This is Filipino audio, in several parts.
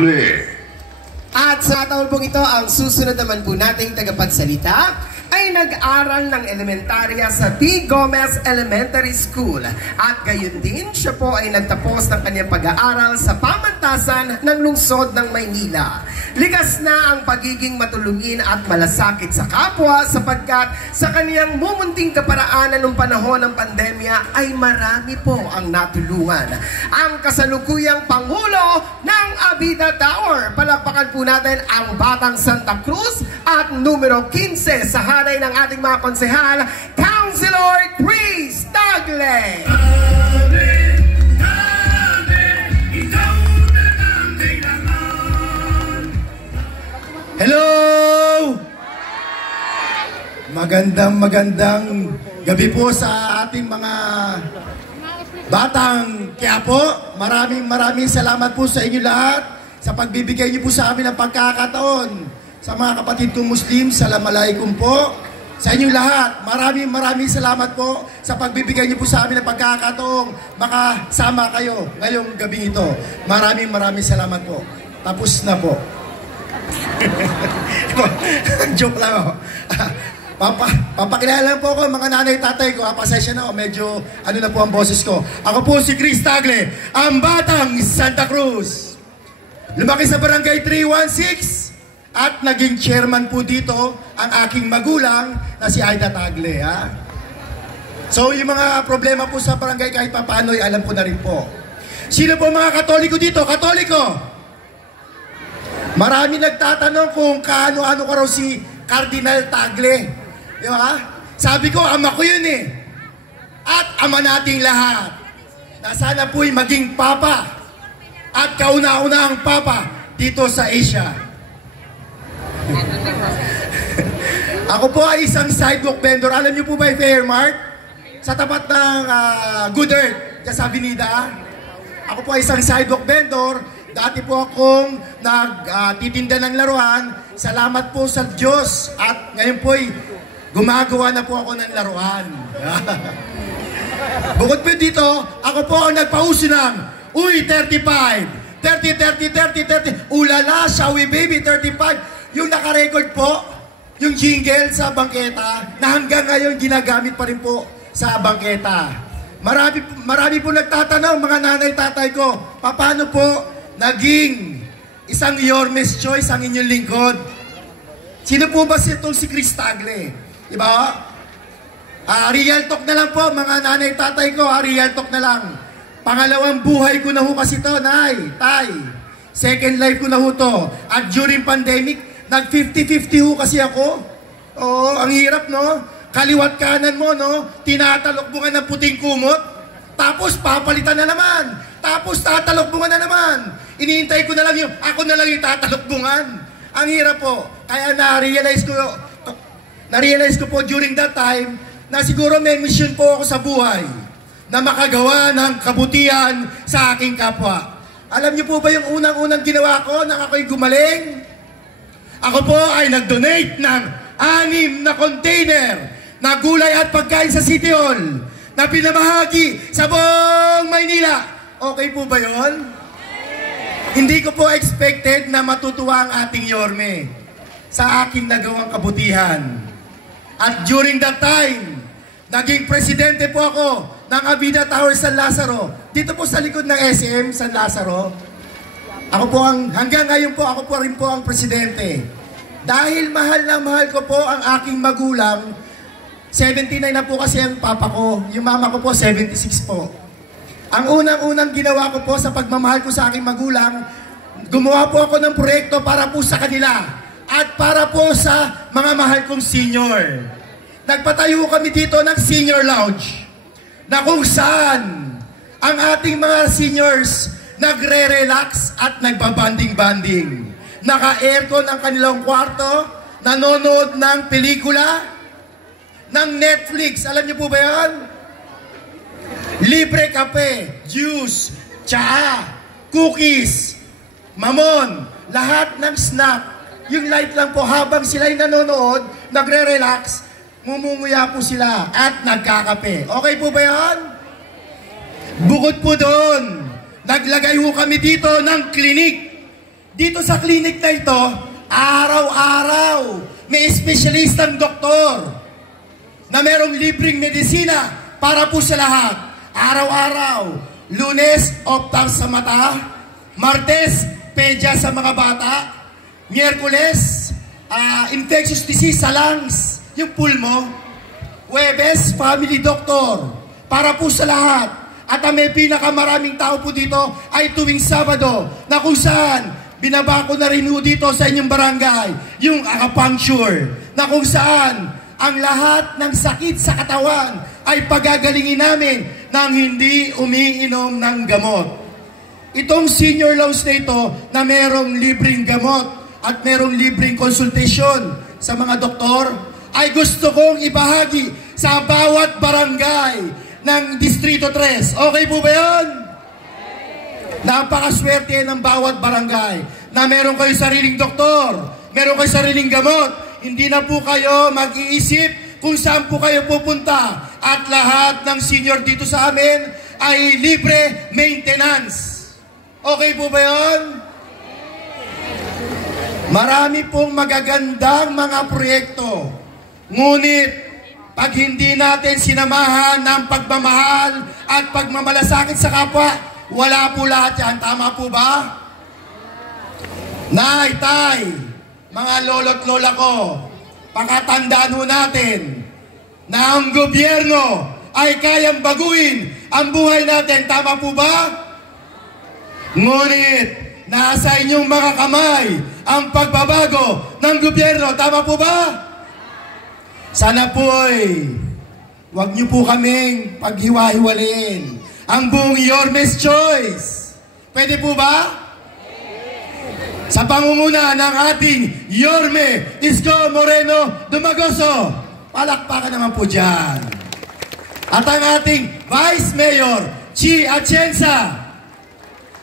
Tagle. At sa taon pong ito, ang susunod naman po nating tagapagsalita ay nag-aral ng elementarya sa P. Gomez Elementary School. At gayon din, siya po ay nagtapos ng kanyang pag-aaral sa pamantasan ng lungsod ng Maynila. Likas na ang pagiging matulungin at malasakit sa kapwa sapagkat sa kaniyang mumunting kaparaanan ng panahon ng pandemya ay marami po ang natulungan. Ang kasalukuyang Pangulo ng Abida Tower. Palakpakan po natin ang Batang Santa Cruz at numero 15 sa hanay ng ating mga konsehal, Councilor Chris Tagle. Hello! Magandang gabi po sa ating mga batang Quiapo. Maraming salamat po sa inyo lahat sa pagbibigay niyo po sa amin ng pagkakataon. Sa mga kapatid kong Muslim, Assalamualaikum po. Sa inyong lahat, maraming salamat po sa pagbibigay niyo po sa amin ng pagkakataong makasama kayo ngayong gabi ito. Maraming salamat po. Tapos na po. Joke lang ako. Papakilala po ako mga nanay tatay ko. Pasensya na ako, medyo ano na po ang boses ko. Ako po si Chris Tagle, ang Batang Santa Cruz. Lumaki sa Barangay 316 at naging chairman po dito ang aking magulang na si Aida Tagle. Ha? So yung mga problema po sa barangay kahit papaano alam ko na rin po. Sino po mga Katoliko dito? Katoliko! Marami nagtatanong kung kaano-ano ka raw si Cardinal Tagle. Di ba? Sabi ko, ama ko yun eh. At ama nating lahat. Na sana po'y maging papa. At kauna-unahang papa dito sa Asia. Ako po ay isang sidewalk vendor. Alam niyo po ba yung Fairmart? Sa tapat ng Good Earth, sa Avenida. Ako po ay isang sidewalk vendor. Dati po akong nagtitinda ng laruan. Salamat po sa Diyos. At ngayon po ay gumagawa na po ako ng laruan. Bukod po dito, ako po ang nagpauso ng Uy, 35! 30, ulala, shall we baby, 35. Yung nakarecord po, yung jingle sa bangketa, na hanggang ngayon ginagamit pa rin po sa bangketa. Marami po nagtatanong, mga nanay tatay ko, paano po naging isang Yormes Choice ang inyong lingkod? Sino po ba itong si Chris Tagle? Diba? Real talk na lang po, mga nanay tatay ko, real talk na lang. Pangalawang buhay ko na ho kasi to, nay, tay. Second life ko na ho to. At during pandemic, nag 50-50 ho kasi ako. Oo, ang hirap, no? Kaliwat kanan mo, no? Tinatalokbungan ng puting kumot. Tapos papalitan na naman. Tapos tatalokbungan na naman. Iniintay ko na lang yung, ako na lang yung tatalokbungan. Ang hirap po. Kaya na-realize ko po during that time na siguro may mission po ako sa buhay na makagawa ng kabutihan sa aking kapwa. Alam niyo po ba yung unang-unang ginawa ko nang ako'y gumaling? Ako po ay nag-donate ng 6 na container na gulay at pagkain sa City Hall na pinamahagi sa buong Maynila. Okay po ba yon? Hindi ko po expected na matutuwa ang ating Yorme sa aking nagawang kabutihan. At during that time, naging presidente po ako ng Abida Tower San Lazaro. Dito po sa likod ng SM San Lazaro. Ako po hanggang ngayon po, ako po rin po ang presidente. Dahil mahal na mahal ko po ang aking magulang, 79 na po kasi ang papa ko. Yung mama ko po, 76 po. Ang unang-unang ginawa ko po sa pagmamahal ko sa aking magulang, gumawa po ako ng proyekto para po sa kanila at para po sa mga mahal kong senior. Nagpatayo kami dito ng senior lounge na kung saan ang ating mga seniors nagre-relax at nagbabanding-banding. Naka-aircon ang kanilang kwarto, nanonood ng pelikula, ng Netflix. Alam niyo po ba yan? Libre kape, juice, tsaa, cookies, mamon, lahat ng snack. Yung light lang po habang sila'y nanonood, nagre-relax, mumunguya po sila at nagkakape. Okay po ba yan? Bukod po doon, naglagay ho kami dito ng klinik dito sa clinic na ito, araw-araw may espesyalistang doktor na merong libreng medisina para po sa lahat. Araw-araw, Lunes, ophthalm sa mata, Martes, pedya sa mga bata, Miyerkules, infectious disease sa lungs, yung pulmo, Huwebes, family doctor, para po sa lahat. At ang may pinakamaraming tao po dito ay tuwing Sabado, na kung saan binabako na rin po dito sa inyong barangay, yung acupuncture, na kung saan ang lahat ng sakit sa katawan ay pagagalingin namin nang hindi umiinom ng gamot. Itong senior loans na ito na merong libreng gamot at merong libreng konsultasyon sa mga doktor, ay gusto kong ibahagi sa bawat barangay ng Distrito 3. Okay po ba yun? Napakaswerte ng bawat barangay na meron kayo sariling doktor, meron kayo sariling gamot. Hindi na po kayo mag-iisip kung saan po kayo pupunta. At lahat ng senior dito sa amin ay libre maintenance. Okay po ba yun? Marami pong magagandang mga proyekto. Ngunit, pag hindi natin sinamahan ng pagmamahal at pagmamalasakit sa kapwa, wala po lahat yan. Tama po ba? Nay, tay, mga lolo't lola ko, pakatandaan ho natin na ang gobyerno ay kayang baguhin ang buhay natin. Tama po ba? Ngunit, nasa inyong mga kamay ang pagbabago ng gobyerno. Tama po ba? Sana po'y wag niyo po kaming paghiwa-hiwalayin ang buong Yorme's Choice. Pwede po ba? Sa pangunguna ng ating Yorme Isko Moreno Dumagoso. Palakpakan naman po dyan. At ang ating Vice Mayor Chi Atienza.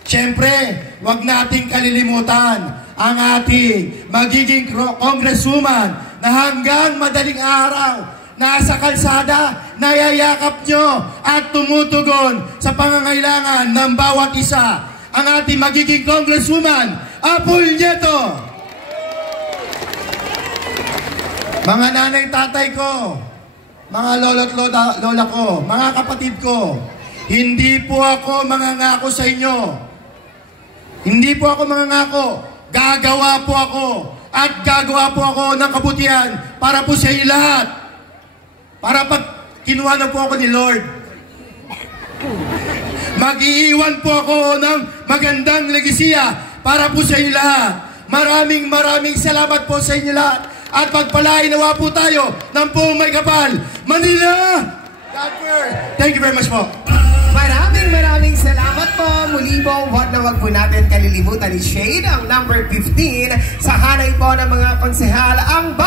Siyempre, wag nating kalilimutan ang ating magiging congresswoman na hanggang madaling araw, nasa kalsada, nayayakap nyo at tumutugon sa pangangailangan ng bawat isa. Ang ating magiging congresswoman, Apple Nieto. Mga nanay, tatay ko, mga lolo't lola ko, mga kapatid ko, hindi po ako mangangako sa inyo. Hindi po ako mangangako. Gagawa po ako. At gagawa po ako ng kabutihan para po sa inyo lahat. Para pag kinuha na po ako ni Lord, mag-iiwan po ako ng magandang legasiya para po sa inyo lahat. Maraming salamat po sa inyo lahat. At pagpalain nawa po tayo ng buong may kapal. Manila! God first. Thank you very much po. Maraming salamat po. Muli po, wag po natin kalilimutan ni Shade, ang number 15, sa hanay po ng mga konsehal, ang